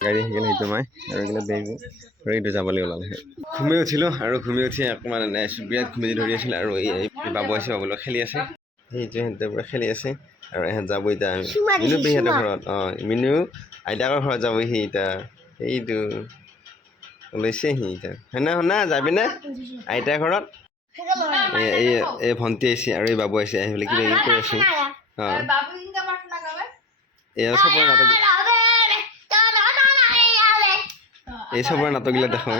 গাড়ী আহিলে সেইটো মই আৰু এইগিলা বেগ এইটো যাবলৈ ওলালে ঘুমি উঠিলোঁ আৰু ঘুমি উঠি অকণমান বিৰাট ঘুমি ধৰি আছিল আৰু এই বাবু আছে বাবুলৈ খেলি আছে সেইটো সিহঁতে পুৰা খেলি আছে আৰু ইহঁত যাব এতিয়া মিনু পেহীহঁতৰ ঘৰত মিনু আইতাকৰ ঘৰত যাবহি এতিয়া সেইটো ওলাইছে সি এতিয়া হয়নে শুনা যাবিনে আইতাৰ ঘৰত এই ভণ্টি আহিছে আৰু এই বাবু আহিছে আহি পেলাই কিবা কিবি কৰি আছে এয়া চবৰে নাটক এই চবৰে নাটকগিলা দেখো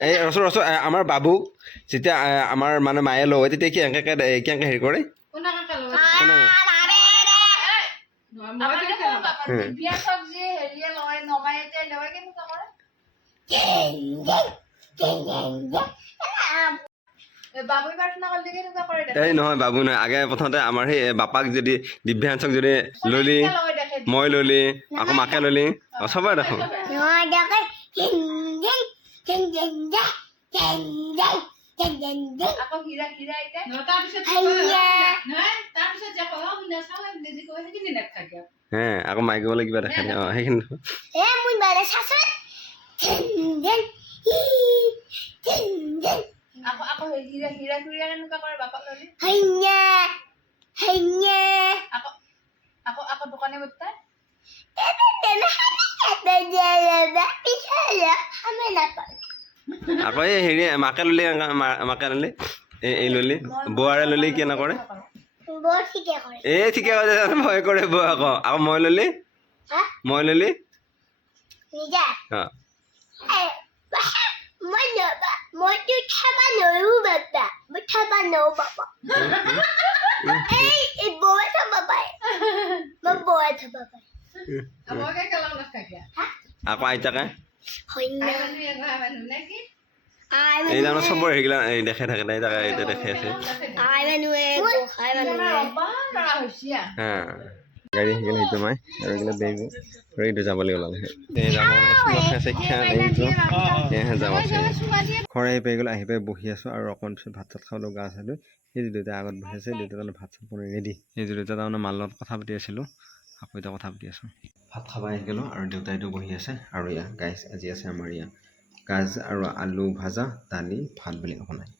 এই ৰচো ৰচো আমাৰ বাবুক যেতিয়া আমাৰ মানে মায়ে লয় তেতিয়া কেনেকৈ হেৰি কৰে এই নহয় বাবু নহয় আগে প্ৰথমতে আমাৰ সেই বাপাক যদি দিব্যাংশক যদি ললি মই ললি আকৌ মাকে ললি চবৰে দেখোঁ আকৌ মাইকে বোলে কিবা দেখা দিয়ে সেইখিনি আকৌ এই হেৰি মাকে ললি এই ললি বোৱাৰে ললি কি নকৰে এই ঠিকে কৈছে ভয় কৰে বৌ আকৌ মই ললি আকৌ আইতাকে এই জানো চবৰে সেইগিলা দেখাই থাকে তাই তাকে এতিয়া দেখাই আছে গাড়ী আহিলে সেইটো মই আৰু এইগিলা বেগ এইটো যাবলৈ ওলালে যাব ঘৰ আহি পাই গ'ল আহি পাই বহি আছোঁ আৰু অকণমান পিছত ভাত চাত খাবলৈ গা চা ধুই সেই দেউতাই আগত বহি আছে দেউতা তাৰমানে ভাত চাত বনাই ৰেডি সেই দেউতা তাৰমানে মাৰ লগত কথা পাতি আছিলোঁ আকৌ এতিয়া কথা পাতি আছোঁ ভাত খাব আহি গ'লোঁ আৰু দেউতাইটো বহি আছে আৰু গাইজ আজি আছে আমাৰ গাজ আৰু আলু ভাজা দালি ভাত বুলি বনায়